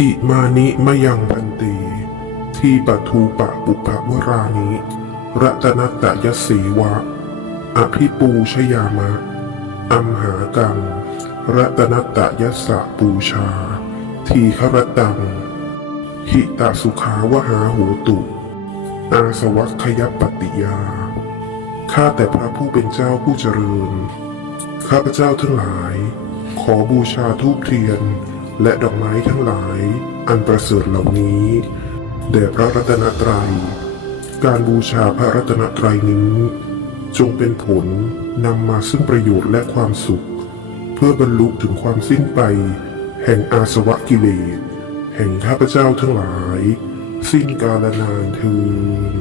อิมานิมะยังพันตีที่ปทูปะปุปะวรานิรัตนตยสีวะ อภิปูชยามะ อัมหากัง รัตนตยสะปูชา ทีฆรตัง หิตาสุขาวหาหูตุ อาสวัคยปติยา ข้าแต่พระผู้เป็นเจ้าผู้เจริญ ข้าพเจ้าทั้งหลาย ขอบูชาทูปเทียน และดอกไม้ทั้งหลาย อันประเสริฐเหล่านี้แด่พระรัตนตรัย การบูชาพระรัตนตรัยนี้ จงเป็นผลนำมาซึ่งประโยชน์และความสุข เพื่อบรรลุถึงความสิ้นไป แห่งอาสวะกิเลส แห่งข้าพเจ้าทั้งหลาย สิ้นกาลนานเทิน